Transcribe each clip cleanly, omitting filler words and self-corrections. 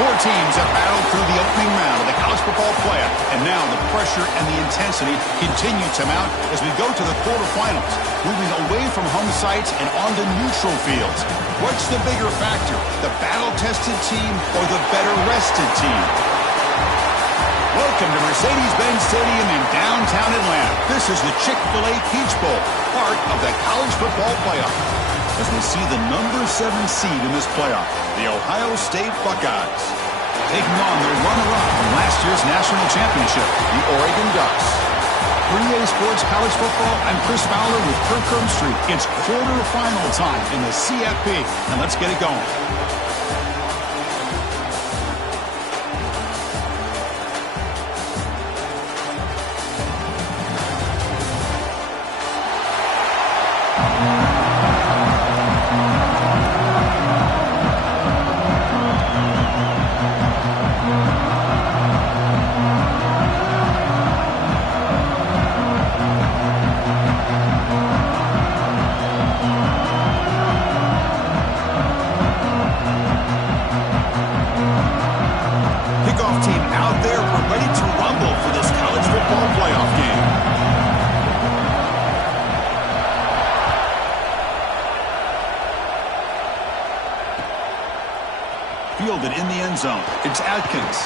Four teams have battled through the opening round of the college football playoff, and now the pressure and the intensity continue to mount as we go to the quarterfinals, moving away from home sites and onto neutral fields. What's the bigger factor, the battle-tested team or the better-rested team? Welcome to Mercedes-Benz Stadium in downtown Atlanta. This is the Chick-fil-A Peach Bowl, part of the college football playoff. As we see the number 7 seed in this playoff, the Ohio State Buckeyes, taking on the runner-up from last year's national championship, the Oregon Ducks. For EA Sports College Football, I'm Chris Fowler with Kirk Herbstreit. It's quarterfinal time in the CFP, and let's get it going. Fielded in the end zone. It's Atkins.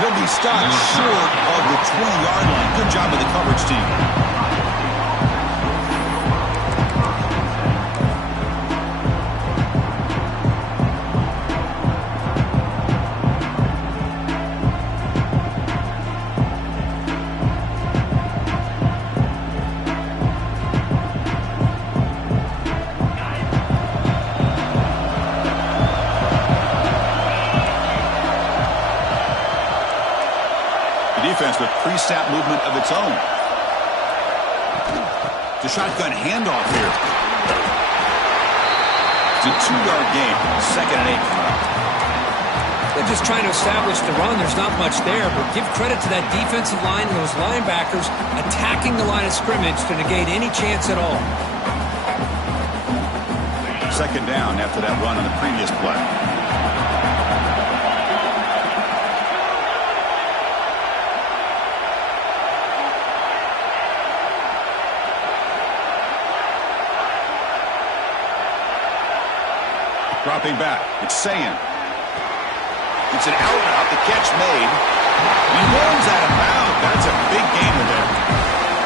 He'll be stopped short of the 20-yard line. Good job of the coverage team. Defense with pre-snap movement of its own. The shotgun handoff here. It's a 2-yard gain. 2nd and 8. They're just trying to establish the run. There's not much there, but give credit to that defensive line and those linebackers attacking the line of scrimmage to negate any chance at all. 2nd down after that run on the previous play. Dropping back. It's Ncaa. It's an out route. The catch made. He runs out of bounds. That's a big gainer there.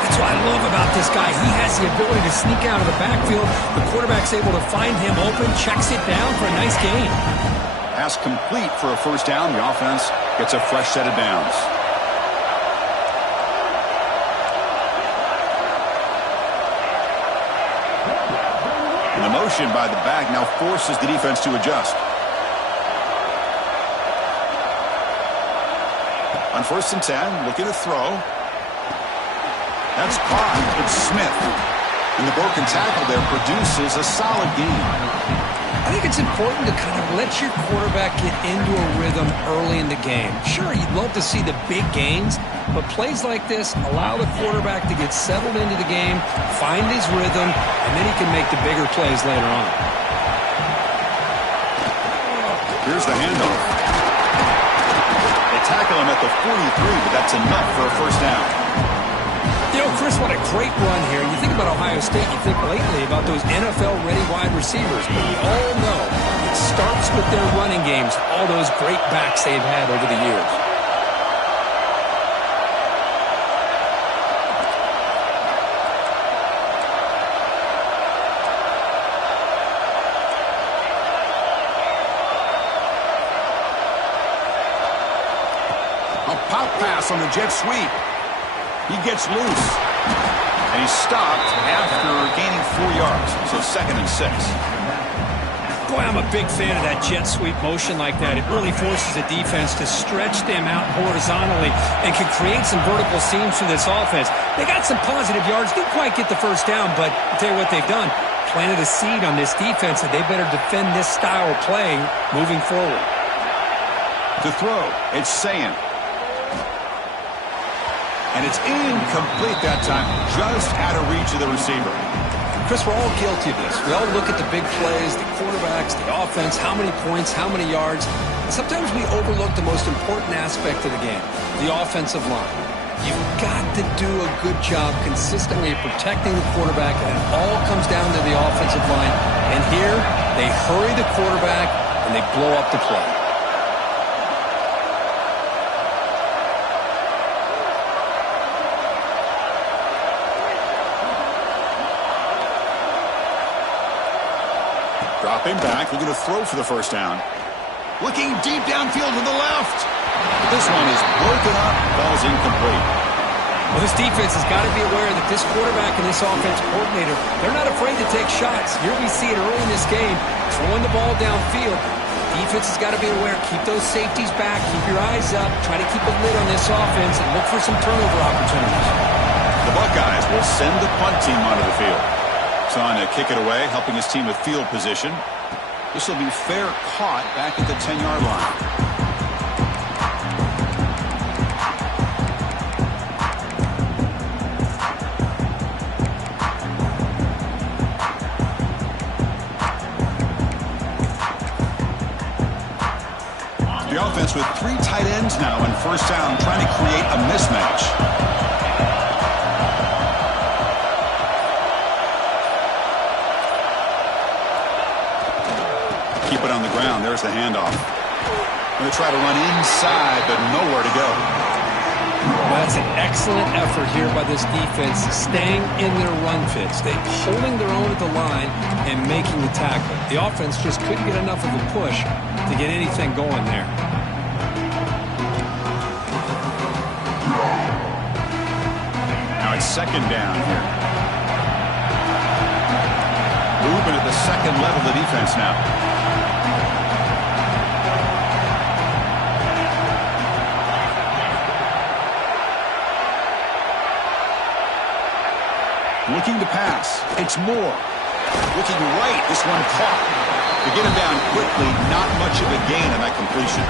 That's what I love about this guy. He has the ability to sneak out of the backfield. The quarterback's able to find him open, checks it down for a nice gain. Pass complete for a first down. The offense gets a fresh set of downs. The motion by the back now forces the defense to adjust. On 1st and 10, looking to throw. That's caught. It's Smith. And the broken tackle there produces a solid gain. I think it's important to kind of let your quarterback get into a rhythm early in the game. Sure, you'd love to see the big gains, but plays like this allow the quarterback to get settled into the game, find his rhythm, and then he can make the bigger plays later on. Here's the handoff. They tackle him at the 43, but that's enough for a first down. You know, Chris, what a great run here. You think about Ohio State, you think lately about those NFL-ready wide receivers, but we all know it starts with their running games, all those great backs they've had over the years. A pop pass on the jet sweep. He gets loose, and he's stopped after gaining 4 yards, so 2nd and 6. Boy, I'm a big fan of that jet sweep motion like that. It really forces the defense to stretch them out horizontally and can create some vertical seams for this offense. They got some positive yards, didn't quite get the first down, but I'll tell you what they've done. Planted a seed on this defense, and they better defend this style of play moving forward. To throw, it's Ncaa. And it's incomplete that time, just out of reach of the receiver. Chris, we're all guilty of this. We all look at the big plays, the quarterbacks, the offense, how many points, how many yards. And sometimes we overlook the most important aspect of the game, the offensive line. You've got to do a good job consistently of protecting the quarterback, and it all comes down to the offensive line. And here, they hurry the quarterback, and they blow up the play. Dropping back, looking to throw for the first down. Looking deep downfield to the left. This one is broken up, ball's incomplete. Well, this defense has got to be aware that this quarterback and this offense coordinator, they're not afraid to take shots. Here we see it early in this game, throwing the ball downfield. Defense has got to be aware. Keep those safeties back. Keep your eyes up. Try to keep a lid on this offense and look for some turnover opportunities. The Buckeyes will send the punt team onto the field. On to kick it away, helping his team with field position. This will be fair caught back at the 10-yard line. The offense with 3 tight ends now in first down, trying to create a mismatch. Keep it on the ground. There's the handoff. Going to try to run inside, but nowhere to go. That's an excellent effort here by this defense, staying in their run fits. They're holding their own at the line and making the tackle. The offense just couldn't get enough of a push to get anything going there. Now it's second down here. Moving at the second level of the defense now. Looking to pass. It's Moore. Looking right. This one caught. To get him down quickly, not much of a gain on that completion.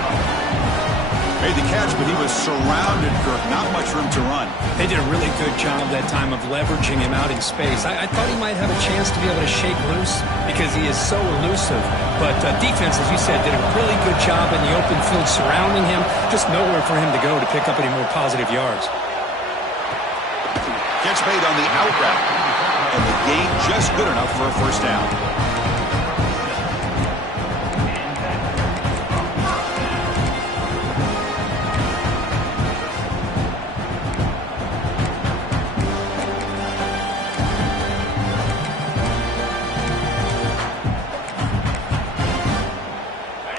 Made the catch, but he was surrounded, Kirk. Not much room to run. They did a really good job that time of leveraging him out in space. I thought he might have a chance to be able to shake loose because he is so elusive. But defense, as you said, did a really good job in the open field surrounding him. Just nowhere for him to go to pick up any more positive yards. Catch made on the out route. And the gain just good enough for a first down.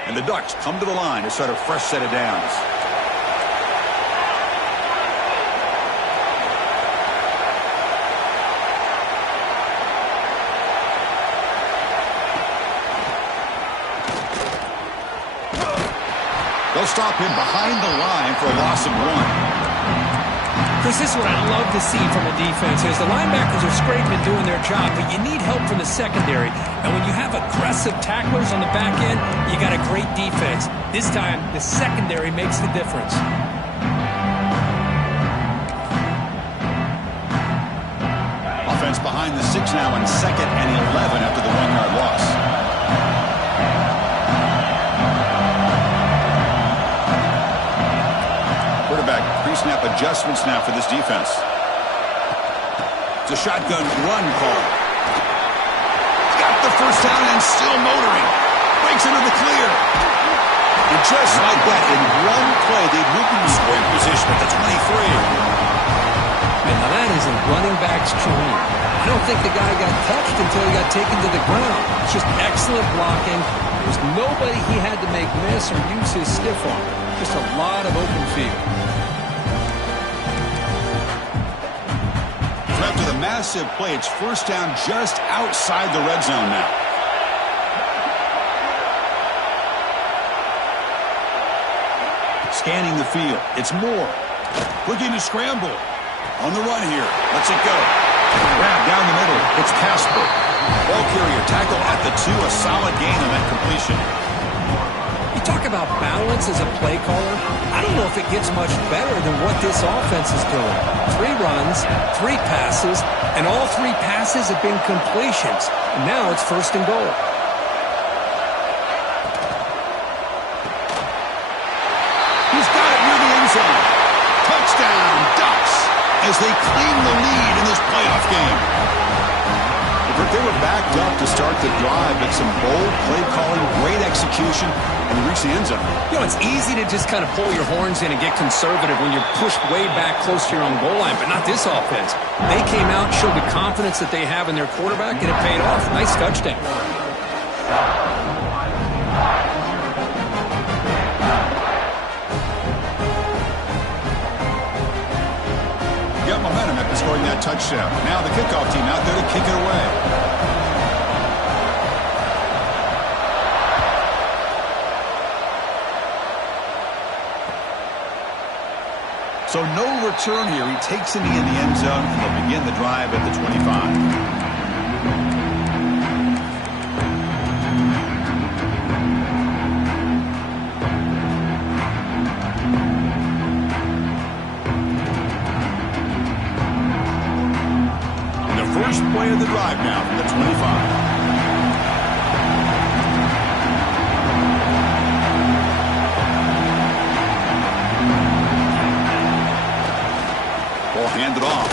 And the Ducks come to the line to start a fresh set of downs. They'll stop him behind the line for a loss of 1. Chris, this is what I love to see from a defense is the linebackers are scraping and doing their job, but you need help from the secondary. And when you have aggressive tacklers on the back end, you got a great defense. This time, the secondary makes the difference. Offense behind the 6 now in 2nd and 11 after the 1-yard loss. Pre-snap adjustments now for this defense. It's a shotgun run call. He's got the first down and still motoring. Breaks into the clear. And just like that, in one play, they moved into scoring position at the 23. And now that is a running back's dream. I don't think the guy got touched until he got taken to the ground. It's just excellent blocking. There's nobody he had to make miss or use his stiff arm. Just a lot of open field. After the massive play, it's first down just outside the red zone now. Scanning the field. It's Moore. Looking to scramble. On the run here. Lets it go. Grab down the middle. It's Casper. Ball carrier tackle at the 2. A solid gain on that completion. You talk about balance as a play caller, I don't know if it gets much better than what this offense is doing. 3 runs, 3 passes, and all 3 passes have been completions. And now it's 1st and goal. He's got it near the end zone. Touchdown, Ducks, as they claim the lead in this playoff game. They were backed up to start the drive, but some bold play calling, great execution, and reach the end zone. You know, it's easy to just kind of pull your horns in and get conservative when you're pushed way back close to your own goal line, but not this offense. They came out, showed the confidence that they have in their quarterback, and it paid off. Nice touchdown. Got momentum after scoring that touchdown. Now the kickoff team out there to kick it away. So no return here. He takes it in the end zone, and they'll begin the drive at the 25. First play of the drive now from the 25. Ball handed off.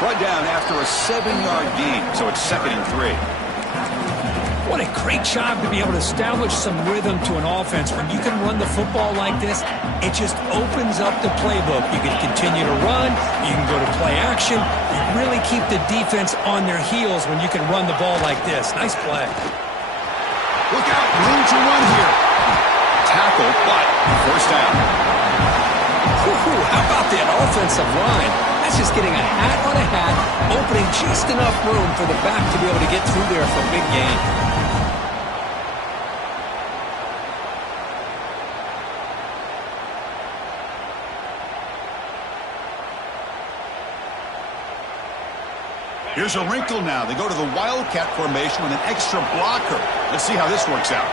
Brought down after a 7-yard gain, so it's 2nd and 3. What a great job to be able to establish some rhythm to an offense. When you can run the football like this, it just opens up the playbook. You can continue to run. You can go to play action. You really keep the defense on their heels when you can run the ball like this. Nice play. Look out. Room to run here. Tackle, but 1st down. How about that offensive line? That's just getting a hat on a hat, opening just enough room for the back to be able to get through there for a big gain. Here's a wrinkle now. They go to the Wildcat formation with an extra blocker. Let's see how this works out.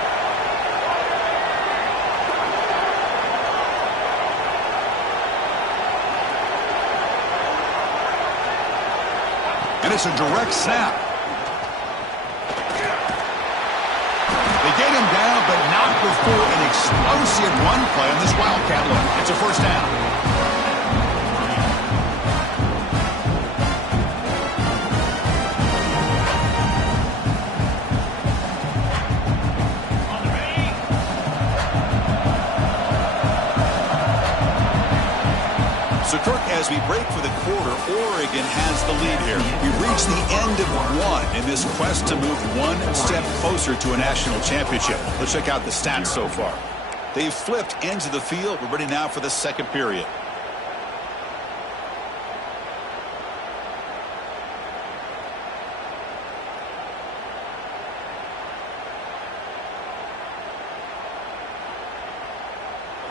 And it's a direct snap. They get him down, but not before an explosive run play on this Wildcat look. It's a 1st down. So, Kirk, as we break for the quarter, Oregon has the lead here. We've reached the end of 1 in this quest to move 1 step closer to a national championship. Let's check out the stats so far. They've flipped ends of the field. We're ready now for the 2nd period.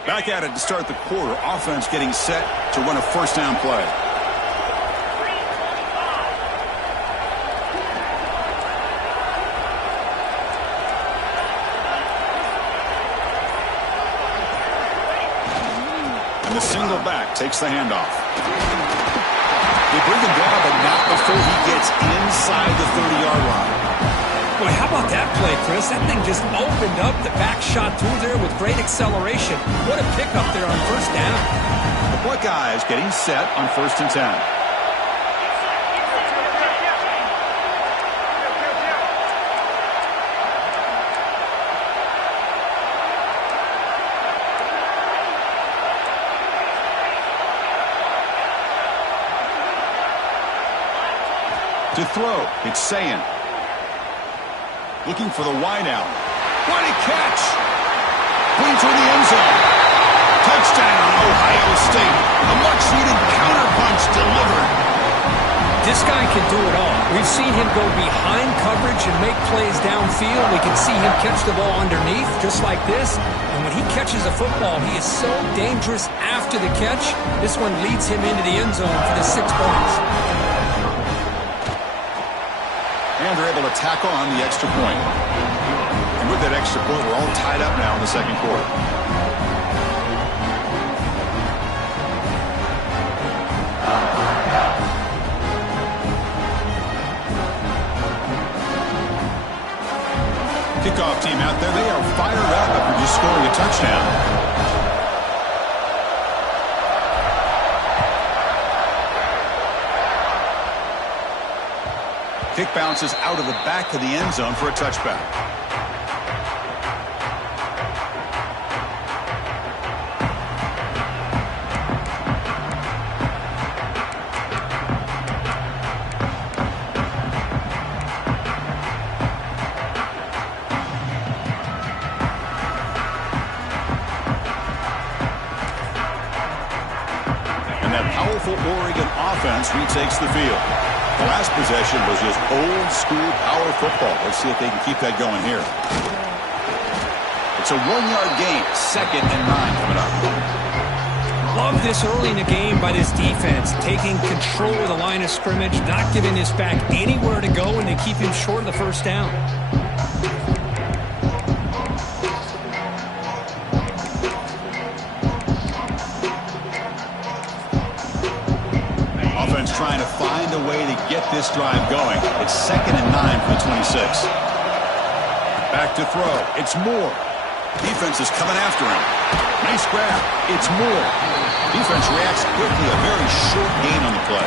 Back at it to start the quarter. Offense getting set to run a 1st down play. And the single back takes the handoff. They bring him down, but not before he gets inside the 30-yard line. Boy, how about that play, Chris? That thing just opened up. The back shot through there with great acceleration. What a pickup there on 1st down. The Buckeyes getting set on 1st and 10. To throw, it's Ncaa. Looking for the wide out. What a catch! Putting toward the end zone. Touchdown, Ohio State. A much-needed counterpunch delivered. This guy can do it all. We've seen him go behind coverage and make plays downfield. We can see him catch the ball underneath, just like this. And when he catches a football, he is so dangerous after the catch. This one leads him into the end zone for the 6 points. And they're able to tackle on the extra point. And with that extra point, we're all tied up now in the second quarter. Kickoff team out there, they are fired up after just scoring a touchdown. Kick bounces out of the back of the end zone for a touchback. And that powerful Oregon offense retakes the field. The last possession was just old-school power football. Let's see if they can keep that going here. It's a 1-yard gain, 2nd and 9 coming up. Love this early in the game by this defense, taking control of the line of scrimmage, not giving this back anywhere to go, and they keep him short of the first down. Trying to find a way to get this drive going. It's 2nd and 9 for the 26. Back to throw. It's Moore. Defense is coming after him. Nice grab. It's Moore. Defense reacts quickly. A very short gain on the play.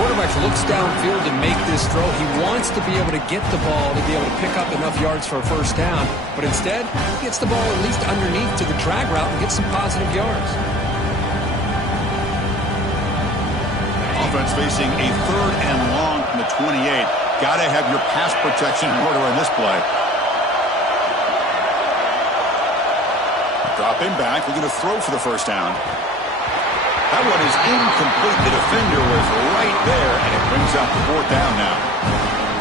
Quarterback looks downfield to make this throw. He wants to be able to get the ball to be able to pick up enough yards for a first down. But instead, he gets the ball at least underneath to the drag route and gets some positive yards. Offense facing a 3rd and long from the 28. Got to have your pass protection in order on this play. Dropping back, looking to throw for the first down. That one is incomplete. The defender was right there, and it brings up the 4th down now.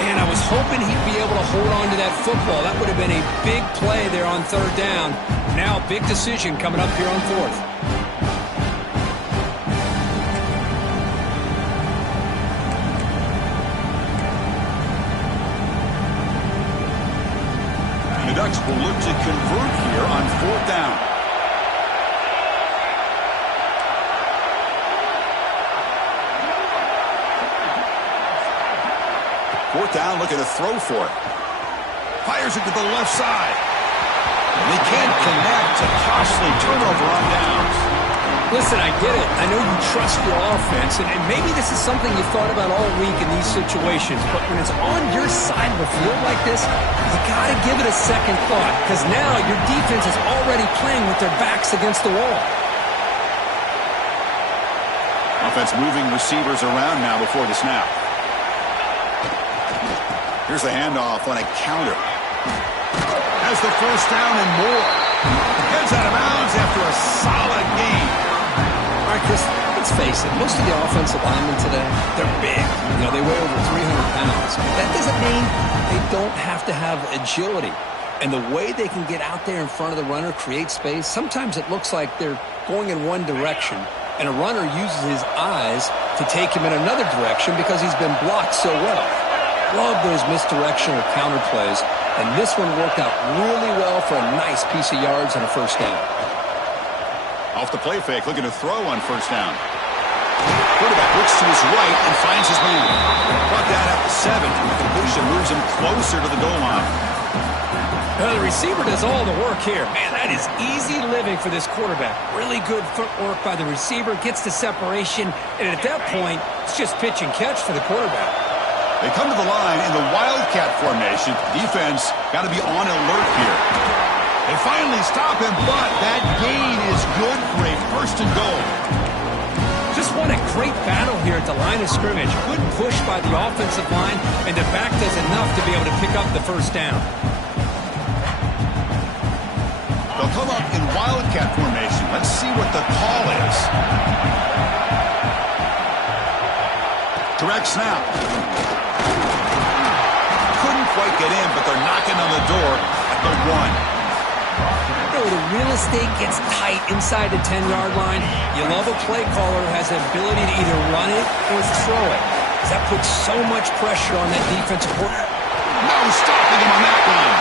And I was hoping he'd be able to hold on to that football. That would have been a big play there on 3rd down. Now, big decision coming up here on 4th. Ducks will look to convert here on 4th down. Fourth down, looking to throw for it. Fires it to the left side. And they can't connect. A costly turnover on downs. Listen, I get it. I know you trust your offense, and maybe this is something you thought about all week in these situations, but when it's on your side of the field like this, you got to give it a second thought, because now your defense is already playing with their backs against the wall. Offense moving receivers around now before the snap. Here's the handoff on a counter. Has the first down and more. Heads out of bounds after a solid gain. All right, Chris, let's face it. Most of the offensive linemen today, they're big. You know, they weigh over 300 pounds. That doesn't mean they don't have to have agility. And the way they can get out there in front of the runner, create space, sometimes it looks like they're going in one direction, and a runner uses his eyes to take him in another direction because he's been blocked so well. Love those misdirection or counter plays, and this one worked out really well for a nice piece of yards and a first down. Off the play fake, looking to throw on first down. Quarterback looks to his right and finds his man. Brought down at the 7. The completion moves him closer to the goal line. The receiver does all the work here. Man, that is easy living for this quarterback. Really good footwork by the receiver, gets the separation, and at that point, it's just pitch and catch for the quarterback. They come to the line in the Wildcat formation. Defense got to be on alert here. They finally stop him, but that gain is good for a first and goal. Just what a great battle here at the line of scrimmage. Good push by the offensive line, and the back does enough to be able to pick up the first down. They'll come up in Wildcat formation. Let's see what the call is. Direct snap. Couldn't quite get in, but they're knocking on the door at the 1. The real estate gets tight inside the 10-yard line. You love a play caller who has the ability to either run it or throw it, because that puts so much pressure on that defensive quarterback. No stopping tag him on that one.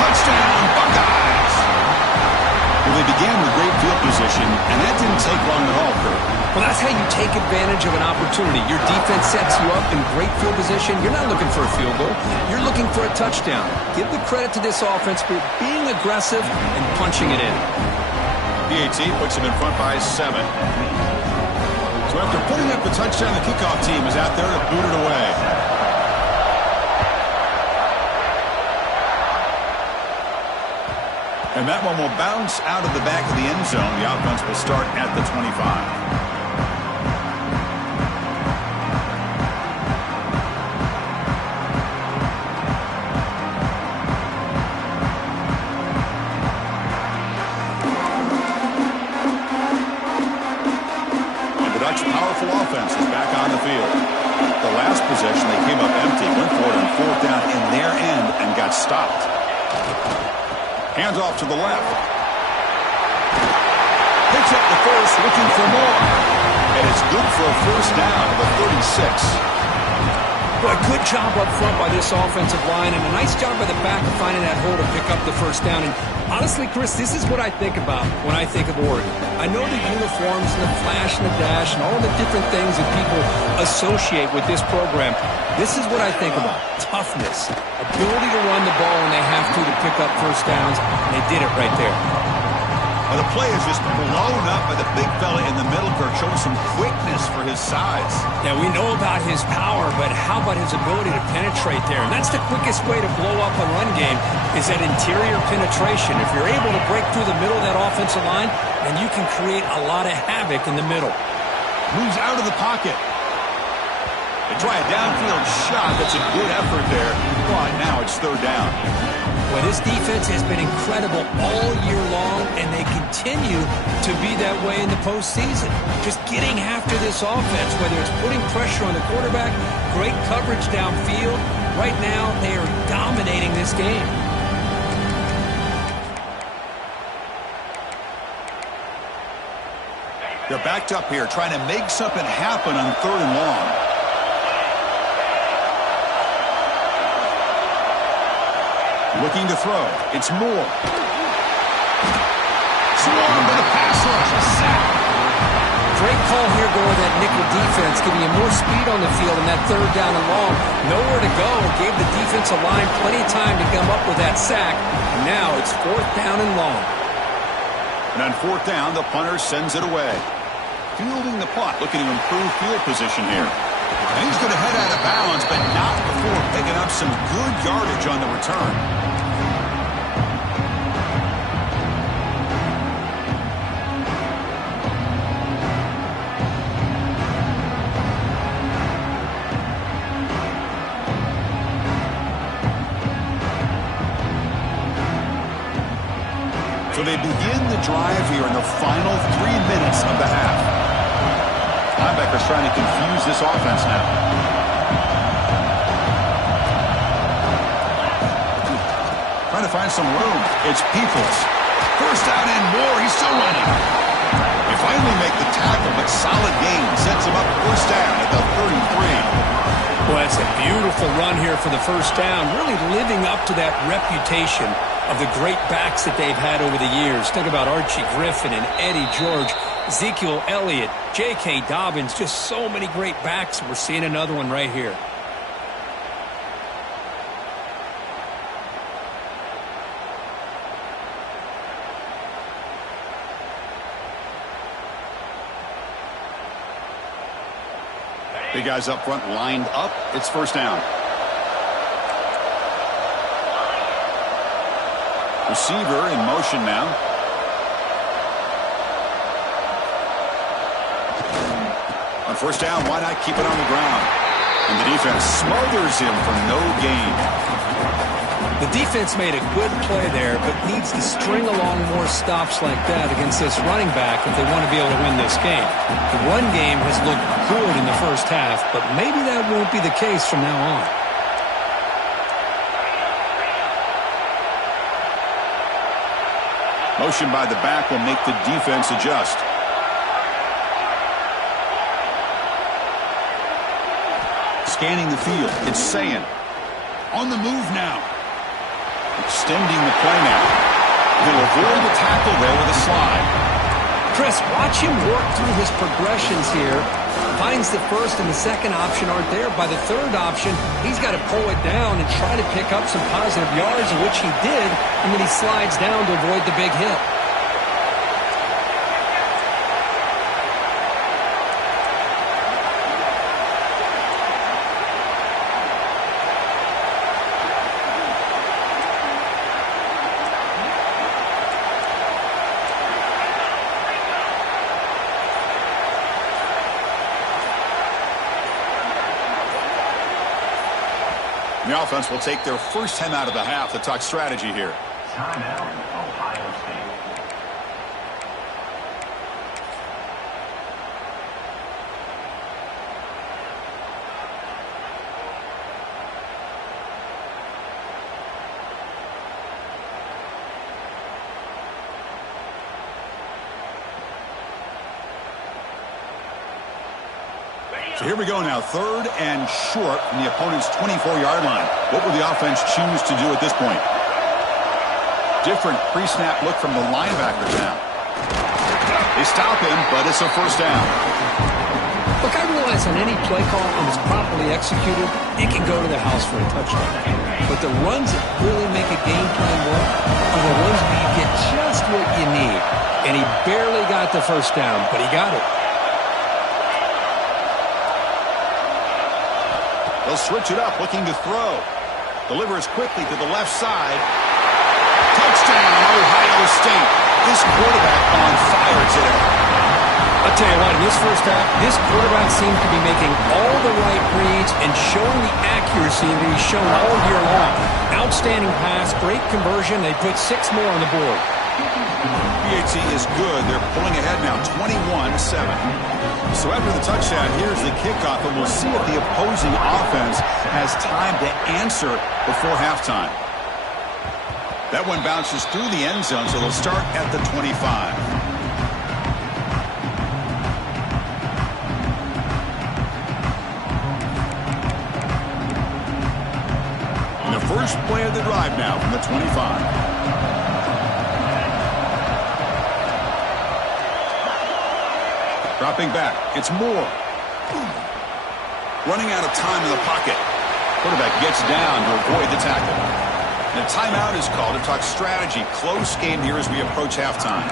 Touchdown, Buckeyes. Well, they began with great field position, and that didn't take long at all, Kurt. Well, that's how you take advantage of an opportunity. Your defense sets you up in great field position. You're not looking for a field goal. You're looking for a touchdown. Give the credit to this offense for being aggressive and punching it in. PAT puts him in front by 7. So after putting up the touchdown, the kickoff team is out there to boot it away. And that one will bounce out of the back of the end zone. The offense will start at the 25. Powerful offense is back on the field. The last possession, they came up empty, went for it on 4th down in their end and got stopped. Hands off to the left. Picks up the first, looking for more. And it's good for a first down of the 36. Well, a good job up front by this offensive line, and a nice job by the back of finding that hole to pick up the first down. And honestly, Chris, this is what I think about when I think of Oregon. I know the uniforms and the flash and the dash and all the different things that people associate with this program. This is what I think about. Toughness, ability to run the ball when they have to pick up first downs, and they did it right there. Well, the play is just blown up by the big fella in the middle, Kirk, showing some quickness for his size. Yeah, we know about his power, but how about his ability to penetrate there? And that's the quickest way to blow up a run game is that interior penetration. If you're able to break through the middle of that offensive line, then you can create a lot of havoc in the middle. Moves out of the pocket. They try a downfield shot. That's a good effort there. But now it's 3rd down. Well, this defense has been incredible all year long, and they continue to be that way in the postseason. Just getting after this offense, whether it's putting pressure on the quarterback, great coverage downfield. Right now, they are dominating this game. They're backed up here, trying to make something happen on 3rd and long. Looking to throw. It's Moore. Swarmed by the pass rush. A sack. Great call here going with that nickel defense, giving you more speed on the field in that 3rd down and long. Nowhere to go. Gave the defensive line plenty of time to come up with that sack. And now it's 4th down and long. And on 4th down, the punter sends it away. Fielding the punt, looking to improve field position here. And he's going to head out of bounds, but not before picking up some good yardage on the return. So they begin the drive here in the final 3 minutes of the half. Linebackers trying to confuse this offense now. Trying to find some room. It's Peoples. First down and more. He's still running. They finally make the tackle, but solid gain sets him up first down at the 33. Well, that's a beautiful run here for the first down, really living up to that reputation of the great backs that they've had over the years. Think about Archie Griffin and Eddie George, Ezekiel Elliott, J.K. Dobbins, just so many great backs. We're seeing another one right here. Big guys up front lined up. It's first down. Receiver in motion now. On first down, why not keep it on the ground? And the defense smothers him for no gain. The defense made a good play there, but needs to string along more stops like that against this running back if they want to be able to win this game. The run game has looked good in the first half, but maybe that won't be the case from now on. Motion by the back will make the defense adjust. Scanning the field. It's Ncaa. On the move now. Extending the play now. He'll avoid the tackle there with a slide. Chris, watch him work through his progressions here. Finds the first and the second option aren't there. By the third option, he's got to pull it down and try to pick up some positive yards, which he did, and then he slides down to avoid the big hit. The offense will take their first time out of the half to talk strategy here. Timeout, Ohio State. So here we go now, 3rd and short from the opponent's 24-yard line. What will the offense choose to do at this point? Different pre-snap look from the linebackers now. They stop him, but it's a first down. Look, I realize on any play call, when it's properly executed, it can go to the house for a touchdown. But the runs that really make a game plan work are the ones where you get just what you need. And he barely got the first down, but he got it. They'll switch it up, looking to throw. Delivers quickly to the left side. Touchdown, Ohio State. This quarterback on fire today. I'll tell you what, in this first half, this quarterback seems to be making all the right reads and showing the accuracy that he's shown all year long. Outstanding pass, great conversion. They put 6 more on the board. PAT is good. They're pulling ahead now, 21-7. So after the touchdown, here's the kickoff, and we'll see if the opposing offense has time to answer before halftime. That one bounces through the end zone, so they'll start at the 25. And the first play of the drive now from the 25. Dropping back, it's Moore. Running out of time in the pocket. Quarterback gets down to avoid the tackle. And a timeout is called to talk strategy. Close game here as we approach halftime.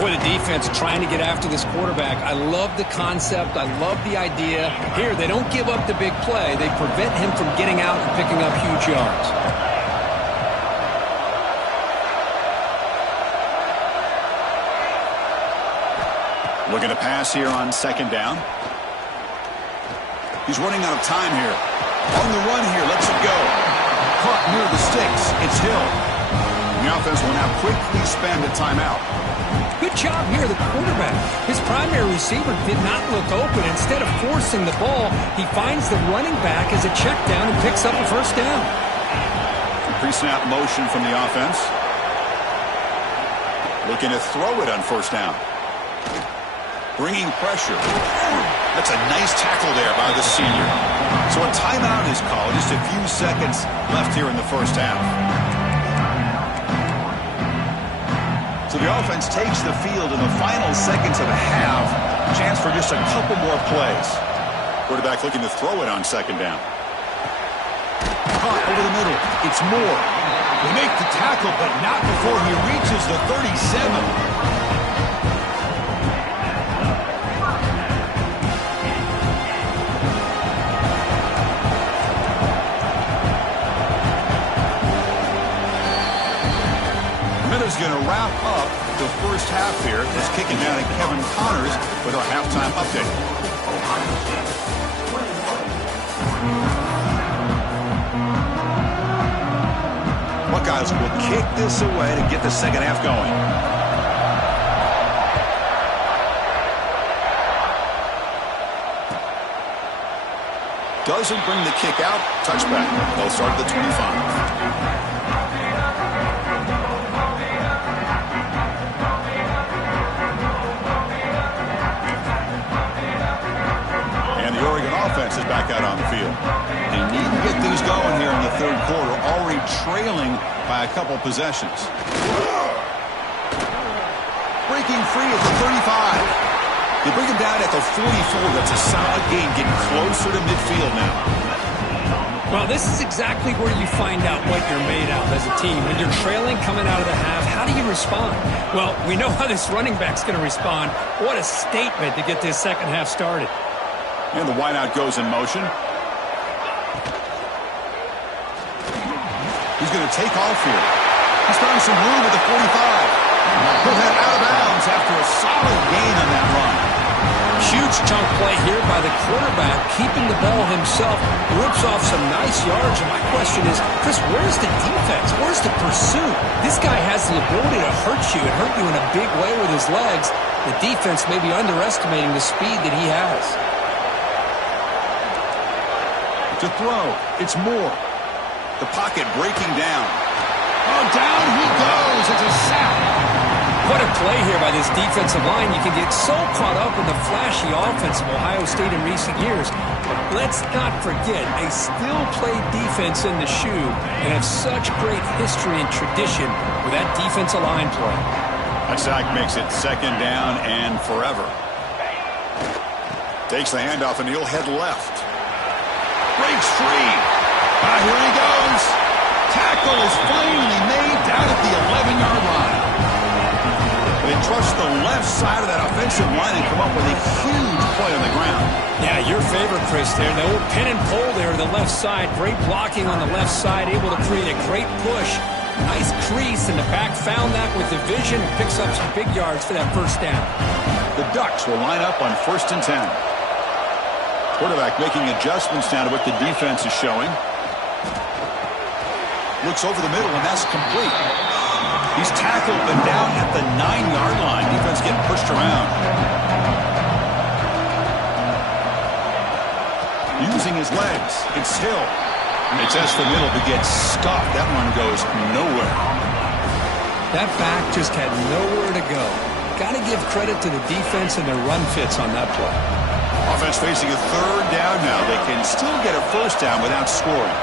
Boy, the defense trying to get after this quarterback. I love the concept. I love the idea. Here, they don't give up the big play. They prevent him from getting out and picking up huge yards. Looking to pass here on 2nd down. He's running out of time here. On the run here, lets it go. Caught near the sticks. It's Hill. And the offense will now quickly spend a timeout. Good job here, the quarterback. His primary receiver did not look open. Instead of forcing the ball, he finds the running back as a check down and picks up a first down. Pre-snap motion from the offense. Looking to throw it on first down. Bringing pressure. That's a nice tackle there by the senior. So a timeout is called. Just a few seconds left here in the first half. So the offense takes the field in the final seconds of the half. Chance for just a couple more plays. Quarterback looking to throw it on 2nd down. Caught over the middle. It's Moore. They make the tackle, but not before he reaches the 37. Is going to wrap up the first half here. Let's kick it down to Kevin Connors with our halftime update. Buckeyes will kick this away to get the second half going. Doesn't bring the kick out. Touchback. They'll start at the 25. Offense is back out on the field. They need to get things going here in the third quarter, already trailing by a couple possessions. Breaking free at the 35. They bring him down at the 44. That's a solid gain, getting closer to midfield now. Well, this is exactly where you find out what you're made of as a team. When you're trailing coming out of the half, how do you respond? Well, we know how this running back's going to respond. What a statement to get this second half started. And the wideout goes in motion. He's going to take off here. He's found some room at the 45. He'll head out of bounds after a solid gain on that run. Huge chunk play here by the quarterback, keeping the ball himself, rips off some nice yards. And my question is, Chris, where's the defense? Where's the pursuit? This guy has the ability to hurt you and hurt you in a big way with his legs. The defense may be underestimating the speed that he has. To throw, it's Moore. The pocket breaking down. Oh, down he goes. It's a sack. What a play here by this defensive line. You can get so caught up in the flashy offense of Ohio State in recent years. But let's not forget, they still play defense in the shoe and have such great history and tradition with that defensive line play. A sack makes it second down and forever. Takes the handoff and he'll head left. Breaks free. Here he goes. Tackle is finally made down at the 11-yard line. They trust the left side of that offensive line and come up with a huge play on the ground. Yeah, your favorite, Chris, there. The old pin and pull there to the left side. Great blocking on the left side, able to create a great push. Nice crease in the back. Found that with the vision. Picks up some big yards for that first down. The Ducks will line up on 1st and 10. Quarterback making adjustments now to what the defense is showing. Looks over the middle, and that's complete. He's tackled and down at the 9-yard line. Defense getting pushed around. Using his legs. It's Hill. It's S for middle, but gets stopped. That one goes nowhere. That back just had nowhere to go. Got to give credit to the defense and their run fits on that play. Offense facing a third down now. They can still get a first down without scoring.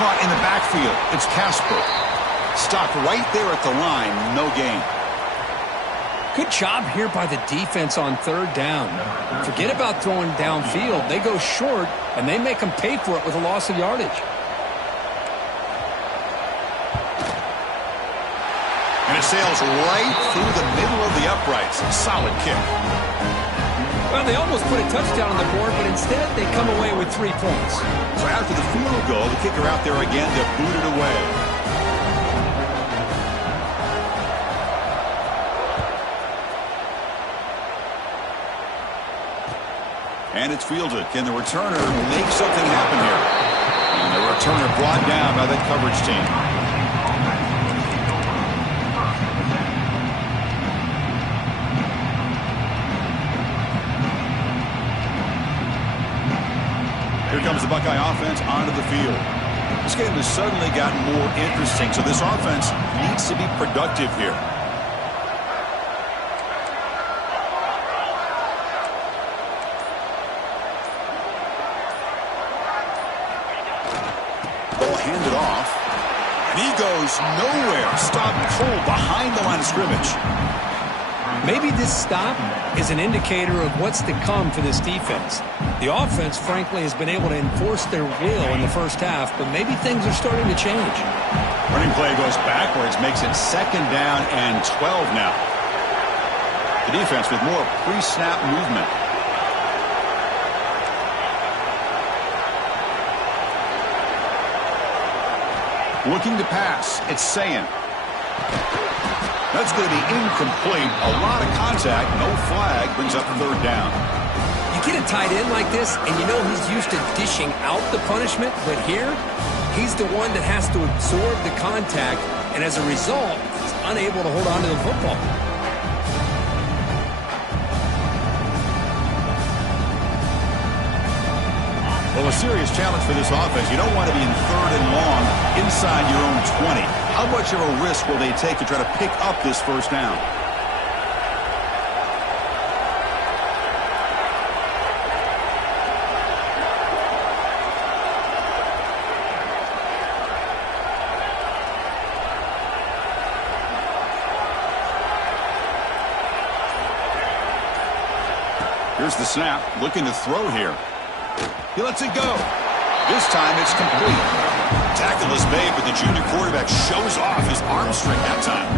Caught in the backfield. It's Casper. Stopped right there at the line. No gain. Good job here by the defense on third down. Forget about throwing downfield. They go short, and they make them pay for it with a loss of yardage. And it sails right through the middle of the uprights. Solid kick. Well, they almost put a touchdown on the board, but instead they come away with 3 points. So after the field goal, the kicker out there again to boot it away. And it's fielded. Can the returner make something happen here? And the returner brought down by the coverage team. Here comes the Buckeye offense onto the field. This game has suddenly gotten more interesting, so this offense needs to be productive here. Ball handed off, and he goes nowhere. Stop cold behind the line of scrimmage. Maybe this stop is an indicator of what's to come for this defense. The offense, frankly, has been able to enforce their will in the first half, but maybe things are starting to change. Running play goes backwards, makes it second down and 12 now. The defense with more pre-snap movement. Looking to pass. It's Ncaa. That's going to be incomplete. A lot of contact. No flag. Brings up third down. You get a tight end like this, and you know he's used to dishing out the punishment, but here, he's the one that has to absorb the contact, and as a result, he's unable to hold on to the football. Well, a serious challenge for this offense. You don't want to be in third and long inside your own 20. How much of a risk will they take to try to pick up this first down? Here's the snap, looking to throw here. He lets it go. This time it's complete. Tackle is made, but the junior quarterback shows off his arm strength that time.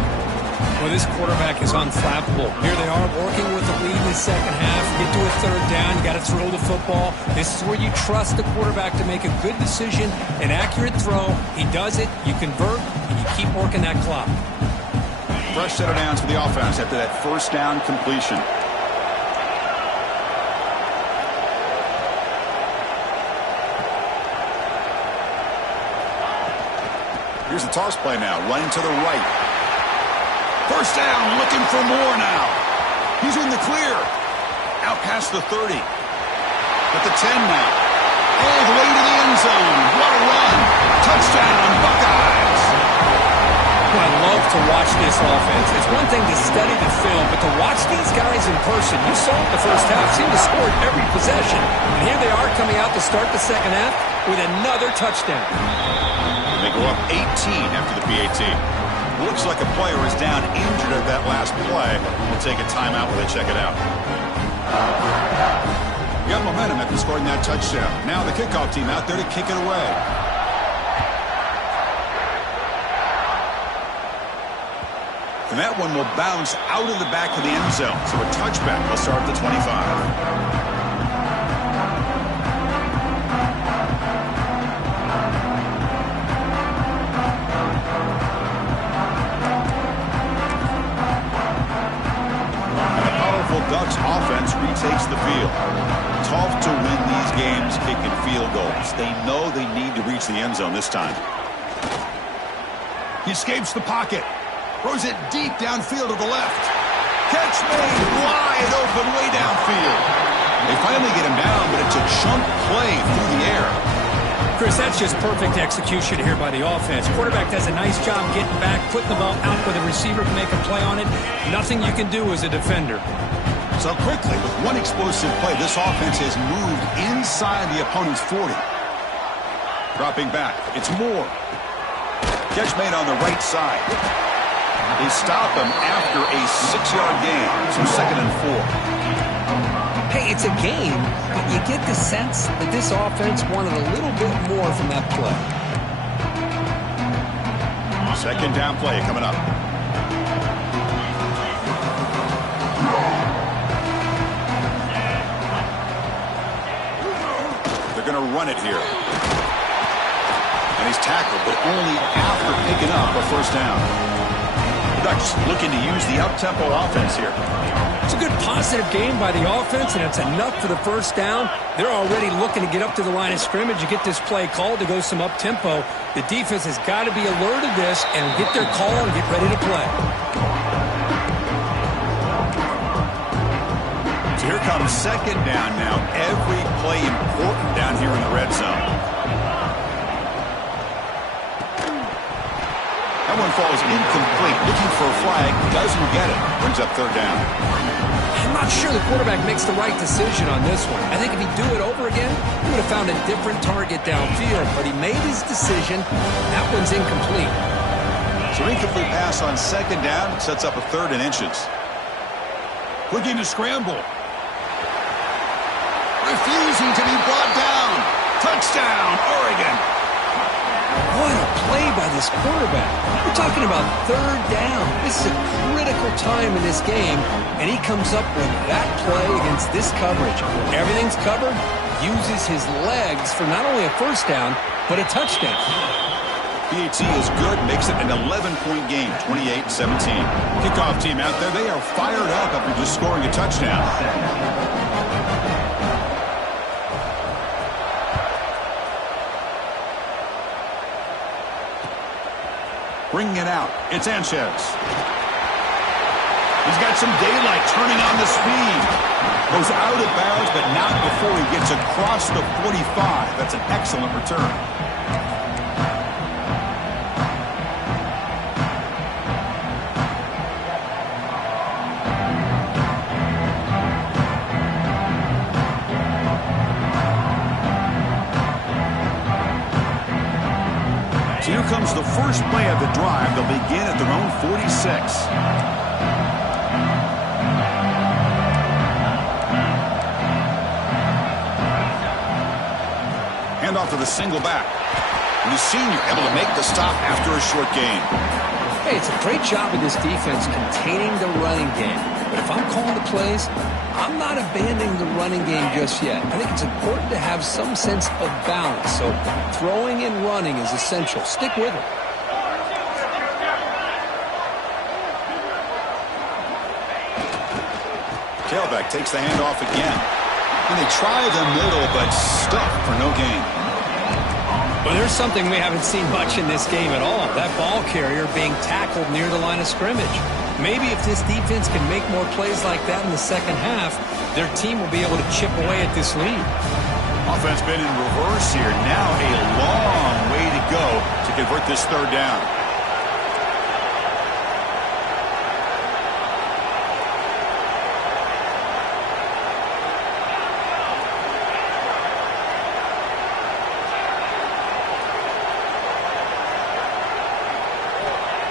Well, this quarterback is unflappable. Here they are working with the lead in the second half. Get to a third down. You got to throw the football. This is where you trust the quarterback to make a good decision, an accurate throw. He does it. You convert, and you keep working that clock. Fresh set of downs for the offense after that first down completion. Here's the toss play now, running to the right. First down, looking for more now. He's in the clear. Out past the 30. At the 10 now. All the way to the end zone. What a run. Touchdown, Buckeyes. Well, I love to watch this offense. It's one thing to study the film, but to watch these guys in person, you saw it the first half, seemed to score every possession. And here they are coming out to start the second half with another touchdown. They go up 18 after the PAT. Looks like a player is down injured at that last play. We'll take a timeout while they check it out. Got momentum after scoring that touchdown. Now the kickoff team out there to kick it away. And that one will bounce out of the back of the end zone. So a touchback will start at the 25. Ducks offense retakes the field. Tough to win these games kicking field goals. They know they need to reach the end zone this time. He escapes the pocket. Throws it deep downfield to the left. Catch made wide open way downfield. They finally get him down, but it's a chunk play through the air. Chris, that's just perfect execution here by the offense. Quarterback does a nice job getting back, putting the ball out where the receiver can make a play on it. Nothing you can do as a defender. So quickly, with one explosive play, this offense has moved inside the opponent's 40. Dropping back. It's Moore. Catch made on the right side. They stop him after a 6-yard gain. So 2nd and 4. Hey, it's a game, but you get the sense that this offense wanted a little bit more from that play. 2nd down play coming up. Going to run it here. And he's tackled, but only after picking up a first down. The Ducks looking to use the up-tempo offense here. It's a good positive game by the offense, and it's enough for the first down. They're already looking to get up to the line of scrimmage and get this play called to go some up-tempo. The defense has got to be alert of this and get their call and get ready to play. Here comes 2nd down now. Every play important down here in the red zone. That one falls incomplete. Looking for a flag. Doesn't get it. Brings up 3rd down. I'm not sure the quarterback makes the right decision on this one. I think if he'd do it over again, he would have found a different target downfield. But he made his decision. That one's incomplete. So incomplete pass on 2nd down. Sets up a 3rd and inches. Looking to scramble. Refusing to be brought down. Touchdown, Oregon. What a play by this quarterback. We're talking about 3rd down. This is a critical time in this game, and he comes up with that play against this coverage. Everything's covered, uses his legs for not only a first down, but a touchdown. PAT is good, makes it an 11-point game, 28-17. Kickoff team out there, they are fired up after just scoring a touchdown. Bringing it out. It's Ncaa. He's got some daylight turning on the speed. Goes out of bounds, but not before he gets across the 45. That's an excellent return. So here comes the first play of the drive. They'll begin at their own 46. Hand off to the single back. And the senior able to make the stop after a short gain. Hey, it's a great job of this defense containing the running game. But if I'm calling the plays, I'm not abandoning the running game just yet. I think it's important to have some sense of balance. So throwing and running is essential. Stick with it. Tailback takes the handoff again. And they try the middle, but stuck for no gain. Well, there's something we haven't seen much in this game at all. That ball carrier being tackled near the line of scrimmage. Maybe if this defense can make more plays like that in the second half, their team will be able to chip away at this lead. Offense been in reverse here. Now a long way to go to convert this third down.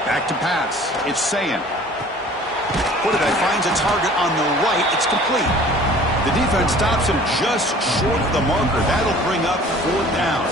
Back to pass. It's Ncaa. Quarterback finds a target on the right. It's complete. The defense stops him just short of the marker. That'll bring up fourth down.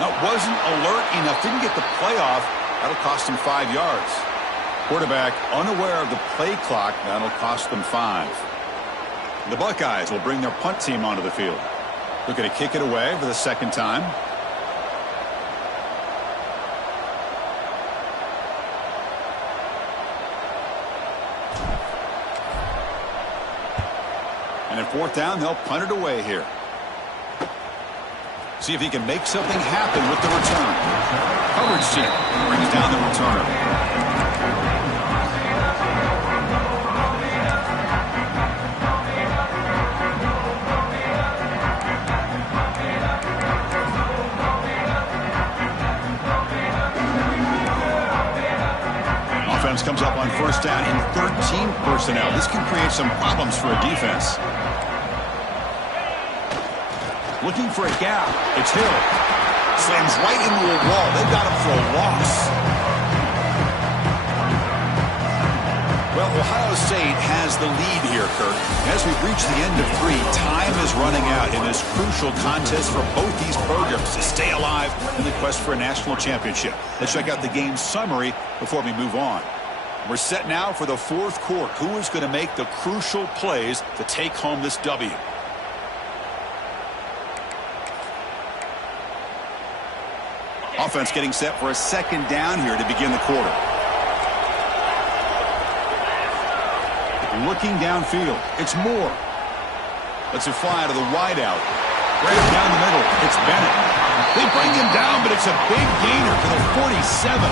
No, wasn't alert enough. Didn't get the playoff. That'll cost him 5 yards. Quarterback unaware of the play clock. That'll cost them 5. The Buckeyes will bring their punt team onto the field. Looking to kick it away for the second time. And at fourth down, they'll punt it away here. See if he can make something happen with the return. Coverage team brings down the returner. Offense comes up on first down in 13 personnel. This can create some problems for a defense. Looking for a gap. It's Hill. Slams right into a wall. They've got him for a loss. Well, Ohio State has the lead here, Kirk. As we reach the end of 3, time is running out in this crucial contest for both these programs to stay alive in the quest for a national championship. Let's check out the game summary before we move on. We're set now for the fourth quarter. Who is going to make the crucial plays to take home this W? Offense getting set for a second down here to begin the quarter. Looking downfield. It's Moore. Lets it fly out of the wideout. Right down the middle. It's Bennett. They bring him down, but it's a big gainer for the 47.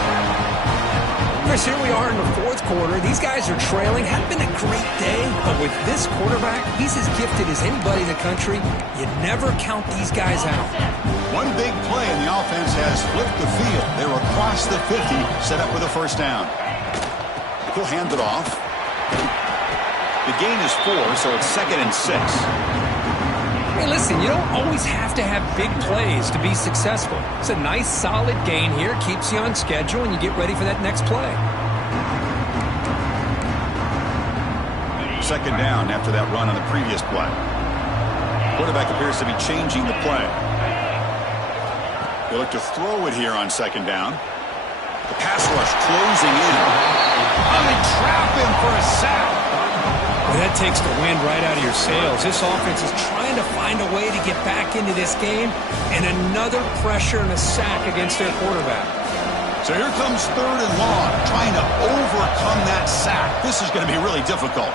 Chris, here we are in the fourth quarter. These guys are trailing. Hadn't been a great day, but with this quarterback, he's as gifted as anybody in the country. You never count these guys out. One big play, and the offense has flipped the field. They're across the 50, set up with a first down. He'll hand it off. The gain is 4, so it's 2nd and 6. Hey, listen, you don't always have to have big plays to be successful. It's a nice, solid gain here. Keeps you on schedule, and you get ready for that next play. Second down after that run on the previous play. Quarterback appears to be changing the play. They look to throw it here on second down. The pass rush closing in. Oh, they trap him for a sack. Well, that takes the wind right out of your sails. This offense is trying to find a way to get back into this game, and another pressure and a sack against their quarterback. So here comes third and long, trying to overcome that sack. This is going to be really difficult.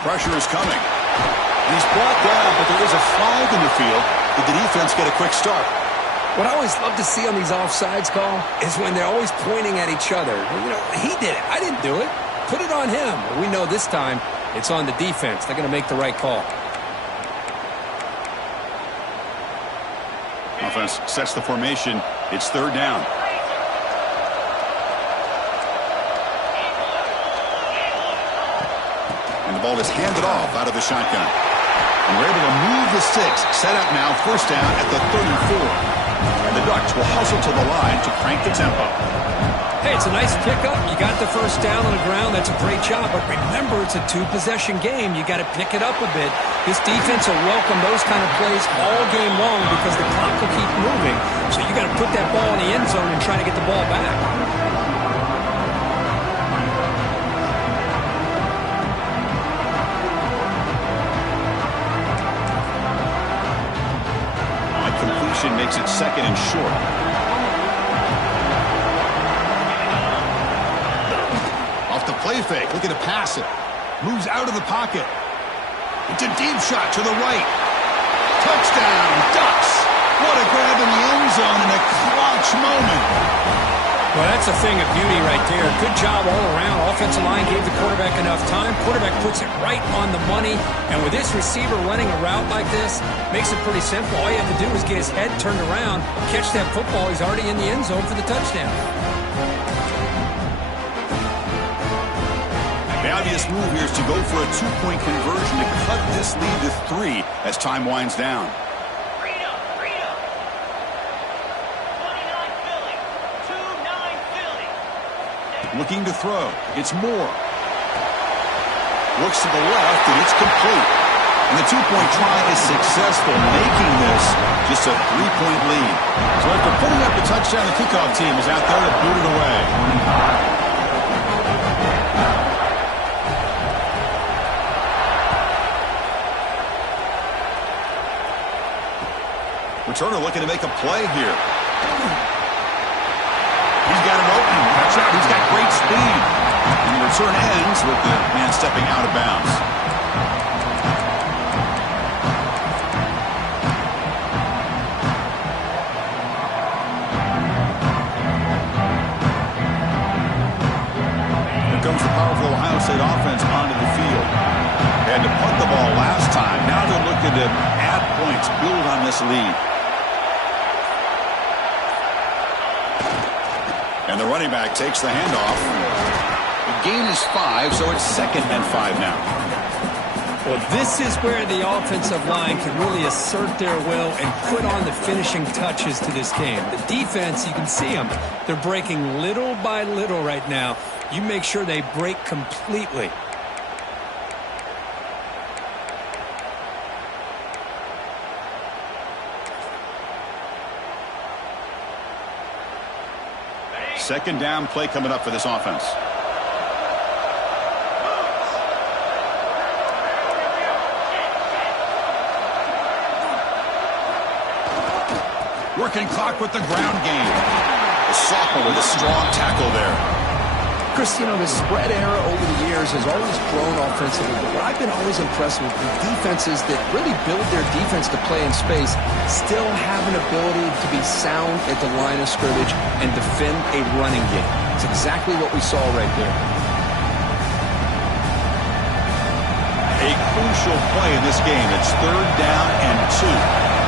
Pressure is coming. And he's brought down, but there is a flag in the field. Did the defense get a quick start? What I always love to see on these offsides call is when they're always pointing at each other. You know, he did it. I didn't do it. Put it on him. We know this time It's on the defense. They're going to make the right call. Offense sets the formation. It's third down. And the ball is handed off out of the shotgun. And we're able to move the sticks. Set up now, first down at the 34. And the Ducks will hustle to the line to crank the tempo. Hey, it's a nice pickup. You got the first down on the ground. That's a great job. But remember, it's a two-possession game. You got to pick it up a bit. This defense will welcome those kind of plays all game long because the clock will keep moving. So you got to put that ball in the end zone and try to get the ball back. Completion makes it second and short. Off the play fake, looking to pass it. Moves out of the pocket. It's a deep shot to the right. Touchdown, Ducks! What a grab in the end zone in a clutch moment. Well, that's a thing of beauty right there. Good job all around. Offensive line gave the quarterback enough time. Quarterback puts it right on the money. And with this receiver running a route like this, makes it pretty simple. All you have to do is get his head turned around, catch that football. He's already in the end zone for the touchdown. The obvious move here is to go for a two-point conversion to cut this lead to 3 as time winds down. Looking to throw. It's Moore. Looks to the left, and it's complete. And the two-point try is successful, making this just a 3-point lead. So after putting up the touchdown, the kickoff team is out there to boot it away. Returner looking to make a play here. He's got an opening. Watch out. He's got great speed. And the return ends with the man stepping out of bounds. Here comes the powerful Ohio State offense onto the field. They had to punt the ball last time. Now they're looking to add points, build on this lead. And the running back takes the handoff. The gain is 5, so it's 2nd and 5 now. Well, this is where the offensive line can really assert their will and put on the finishing touches to this game. The defense, you can see them. They're breaking little by little right now. You make sure they break completely. Second down play coming up for this offense. Working clock with the ground game. The sophomore with a strong tackle there. Chris, you know, the spread era over the years has always grown offensively, but I've been always impressed with the defenses that really build their defense to play in space, still have an ability to be sound at the line of scrimmage and defend a running game. It's exactly what we saw right there. A crucial play in this game. It's third down and 2.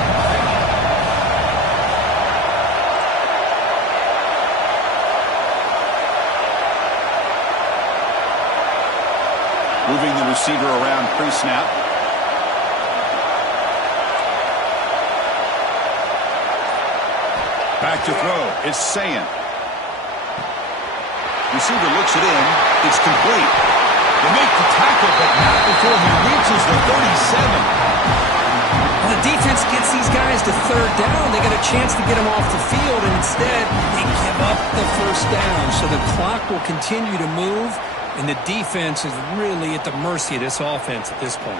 Moving the receiver around pre-snap. Back to throw. It's Ncaa. Receiver looks it in. It's complete. They make the tackle, but not before he reaches the 37. Well, the defense gets these guys to third down. They got a chance to get them off the field, and instead they give up the first down. So the clock will continue to move. And the defense is really at the mercy of this offense at this point.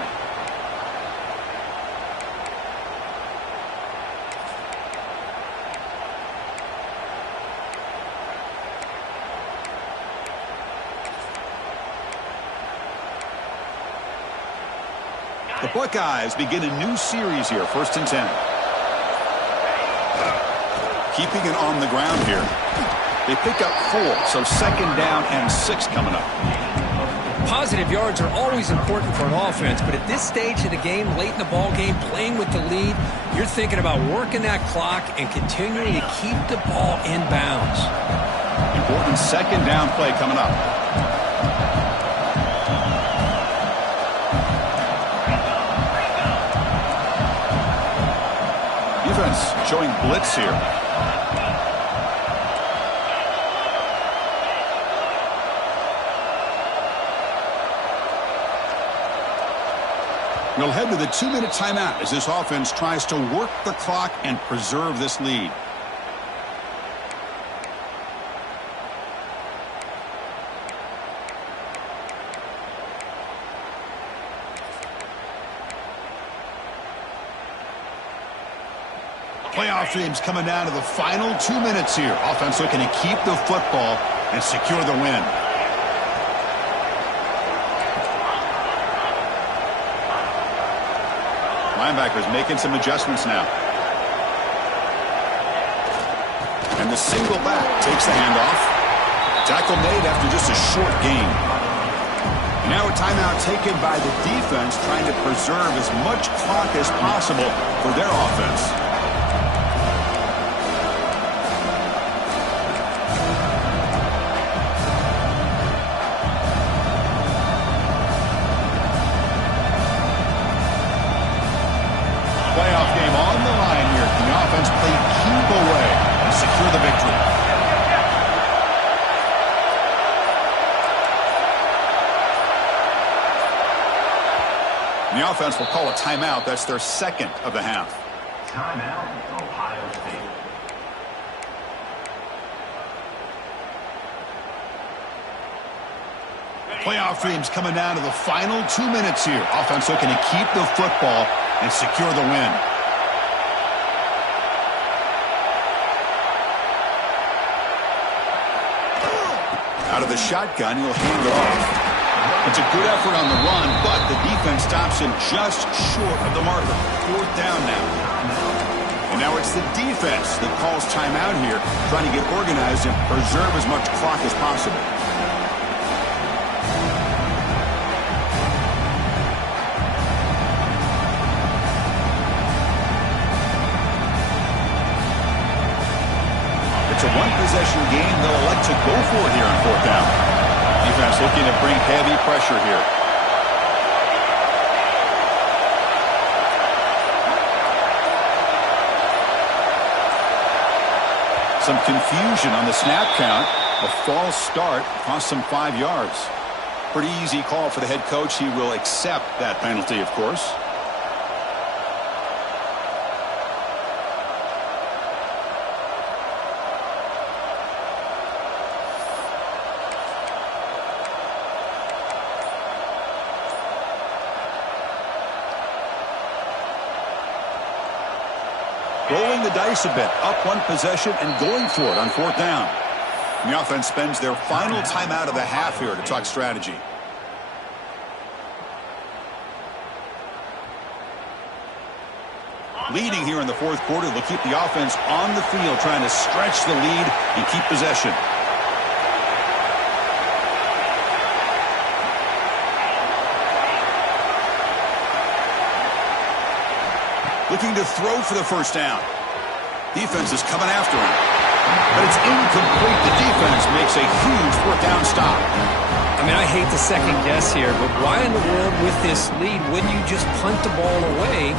The Buckeyes begin a new series here, 1st and 10. Keeping it on the ground here. They pick up 4, so 2nd down and 6 coming up. Positive yards are always important for an offense, but at this stage of the game, late in the ball game, playing with the lead, you're thinking about working that clock and continuing to keep the ball in bounds. Important second down play coming up. Defense showing blitz here. We'll head to the 2-minute timeout as this offense tries to work the clock and preserve this lead. Playoff dreams coming down to the final 2 minutes here. Offense looking to keep the football and secure the win. Linebackers making some adjustments now. And the single back takes the handoff. Tackle made after just a short gain. And now a timeout taken by the defense, trying to preserve as much clock as possible for their offense. Playoff game on the line here. Can the offense play keep away and secure the victory? The offense will call a timeout. That's their second of the half. Timeout, Ohio State. Playoff dreams coming down to the final 2 minutes here. Offense looking to keep the football and secure the win. Out of the shotgun, he'll hand it off. It's a good effort on the run, but the defense stops him just short of the marker. Fourth down now. And now it's the defense that calls timeout here, trying to get organized and preserve as much clock as possible. It's a one-possession game. They'll elect to go for it here on fourth down. Defense looking to bring heavy pressure here. Some confusion on the snap count. A false start cost some 5 yards. Pretty easy call for the head coach. He will accept that penalty, of course. Rolling the dice a bit, up one possession and going for it on fourth down. The offense spends their final timeout of the half here to talk strategy. Leading here in the fourth quarter, they'll keep the offense on the field, trying to stretch the lead and keep possession. Looking to throw for the first down. Defense is coming after him. But it's incomplete. The defense makes a huge fourth down stop. I mean, I hate to second guess here, but why in the world with this lead wouldn't you just punt the ball away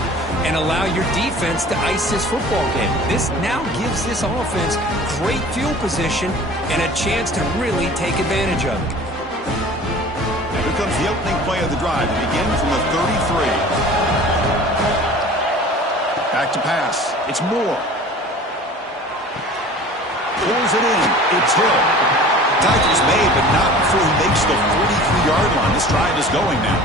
and allow your defense to ice this football game? This now gives this offense great field position and a chance to really take advantage of it. Now here comes the opening play of the drive. It begins from the 33. Back to pass. It's Moore. Pulls it in. It's Hill. Tackle's made, but not before he makes the 43-yard line. This drive is going now.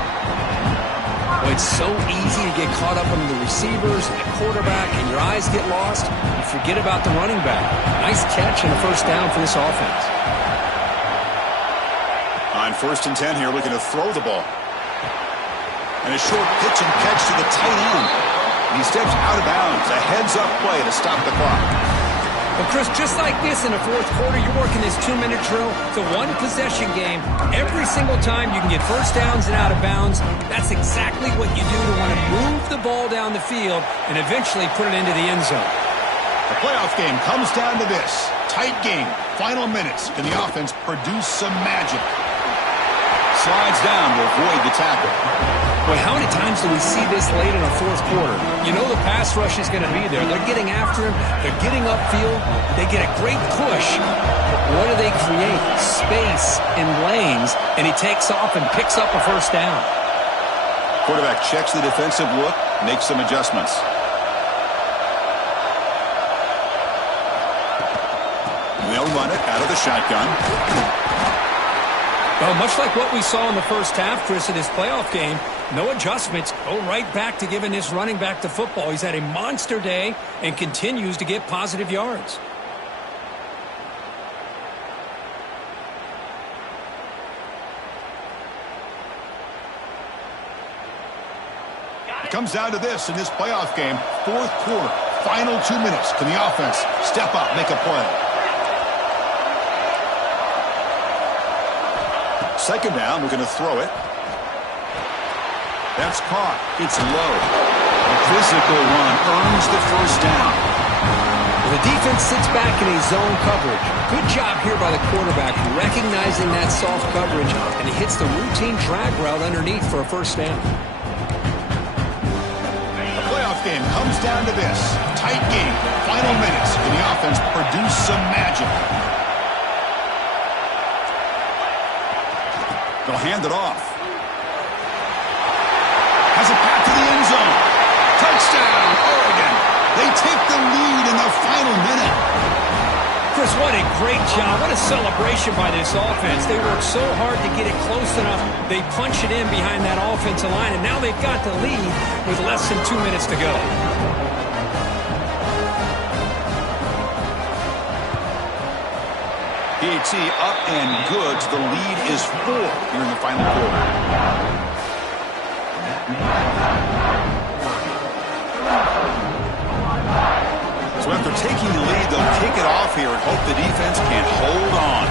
Well, it's so easy to get caught up in the receivers and the quarterback, and your eyes get lost. You forget about the running back. Nice catch and a first down for this offense. On 1st and 10 here, looking to throw the ball. And a short pitch and catch to the tight end. He steps out of bounds. A heads-up play to stop the clock. Well, Chris, just like this in the fourth quarter, you're working this 2-minute drill. It's a one-possession game. Every single time you can get first downs and out of bounds. That's exactly what you do to want to move the ball down the field and eventually put it into the end zone. The playoff game comes down to this. Tight game. Final minutes. Can the offense produce some magic? Slides down to avoid the tackle. Boy, how many times do we see this late in a fourth quarter? You know the pass rush is going to be there. They're getting after him. They're getting upfield. They get a great push. But what do they create? Space in lanes, and he takes off and picks up a first down. Quarterback checks the defensive look, makes some adjustments. They'll run it out of the shotgun. Well, much like what we saw in the first half, Chris, of this playoff game, no adjustments. Go right back to giving this running back the football. He's had a monster day and continues to get positive yards. It comes down to this in this playoff game. Fourth quarter, final 2 minutes. Can the offense step up, make a play? Second down, we're going to throw it. That's caught. It's low. A physical run earns the first down. Well, the defense sits back in a zone coverage. Good job here by the quarterback recognizing that soft coverage, and he hits the routine drag route underneath for a first down. The playoff game comes down to this. Tight game. Final minutes. Can the offense produce some magic? They'll hand it off. Has a pass to the end zone. Touchdown, Oregon. They take the lead in the final minute. Chris, what a great job. What a celebration by this offense. They worked so hard to get it close enough. They punch it in behind that offensive line, and now they've got the lead with less than 2 minutes to go. PAT up and good. The lead is 4 here in the final quarter. So after taking the lead, they'll kick it off here and hope the defense can hold on.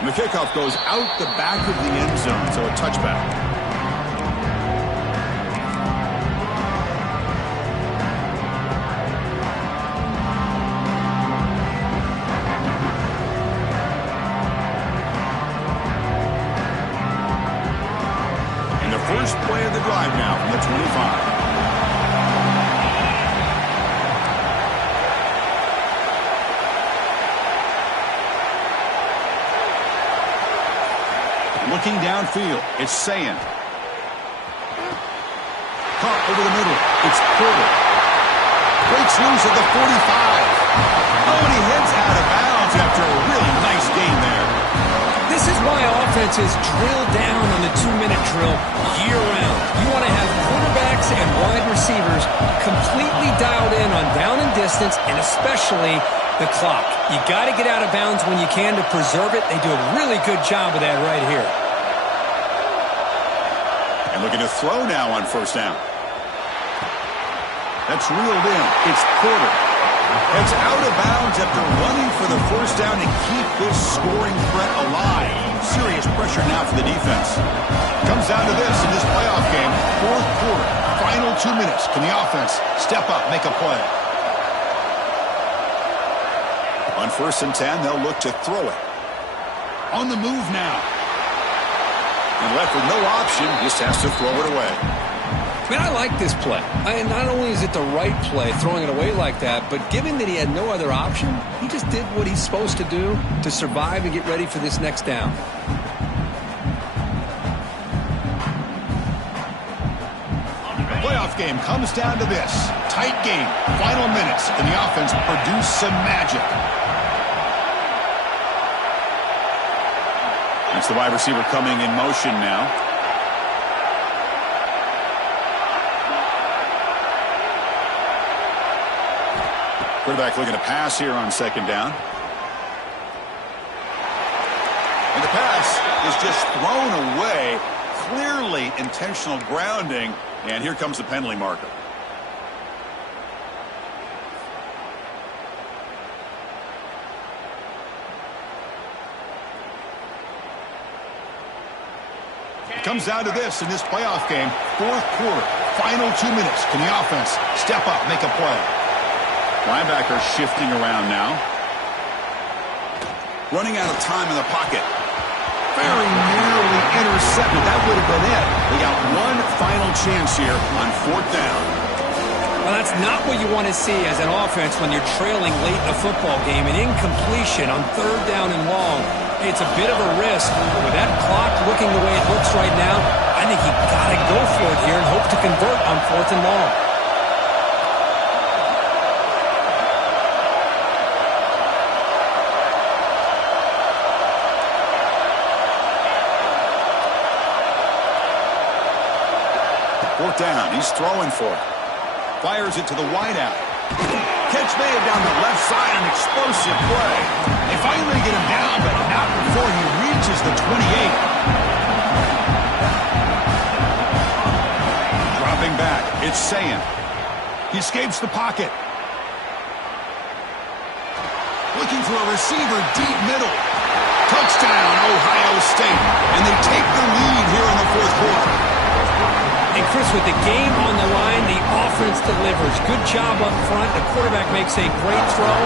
And the kickoff goes out the back of the end zone, so a touchback. First play of the drive now from the 25. Looking downfield, it's Ncaa. Caught over the middle, it's Porter. Breaks loose at the 45. Oh, and he heads out of bounds after a really nice gain there. This is why offenses drill down on the 2-minute drill year-round. You want to have quarterbacks and wide receivers completely dialed in on down and distance, and especially the clock. You got to get out of bounds when you can to preserve it. They do a really good job of that right here. And looking to throw now on first down. That's reeled in. It's Porter. Heads out of bounds after running for the first down to keep this scoring threat alive. Serious pressure now for the defense. Comes down to this in this playoff game. Fourth quarter, final 2 minutes. Can the offense step up, make a play? On 1st and 10, they'll look to throw it. On the move now. And left with no option, just has to throw it away. Man, I like this play. Not only is it the right play, throwing it away like that, but given that he had no other option, he just did what he's supposed to do to survive and get ready for this next down. The playoff game comes down to this. Tight game, final minutes, and the offense produce some magic. That's the wide receiver coming in motion now. Quarterback looking to pass here on second down. And the pass is just thrown away. Clearly intentional grounding. And here comes the penalty marker. It comes down to this in this playoff game. Fourth quarter, final 2 minutes. Can the offense step up, make a play? Linebacker shifting around now. Running out of time in the pocket. Very nearly intercepted. That would have been it. They got one final chance here on fourth down. Well, that's not what you want to see as an offense when you're trailing late in a football game. An incompletion on third down and long. It's a bit of a risk. With that clock looking the way it looks right now, I think you got to go for it here and hope to convert on fourth and long. Fourth down. He's throwing for it. Fires it to the wideout. Catch made down the left side. An explosive play. They finally get him down, but not before he reaches the 28. Dropping back. It's Ncaa. He escapes the pocket. Looking for a receiver deep middle. Touchdown, Ohio State. And they take the lead here in the fourth quarter. And Chris, with the game on the line, the offense delivers. Good job up front. The quarterback makes a great throw,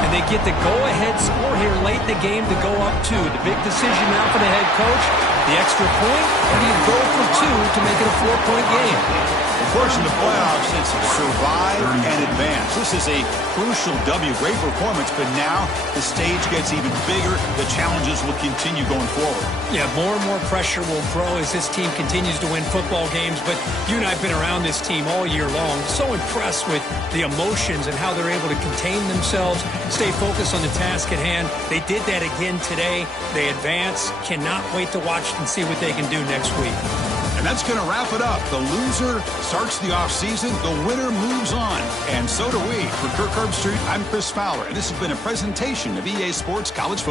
and they get the go-ahead score here late in the game to go up 2. The big decision now for the head coach, the extra point, or do you go for 2 to make it a 4-point game? Of course, in the playoffs, it's survive and advance. This is a crucial W. Great performance, but now the stage gets even bigger. The challenges will continue going forward. Yeah, more and more pressure will grow as this team continues to win football games, but you and I have been around this team all year long. So impressed with the emotions and how they're able to contain themselves, stay focused on the task at hand. They did that again today. They advance. Cannot wait to watch and see what they can do next week. And that's going to wrap it up. The loser starts the offseason. The winner moves on. And so do we. For Kirk Herbstreit, I'm Chris Fowler. And this has been a presentation of EA Sports College Football.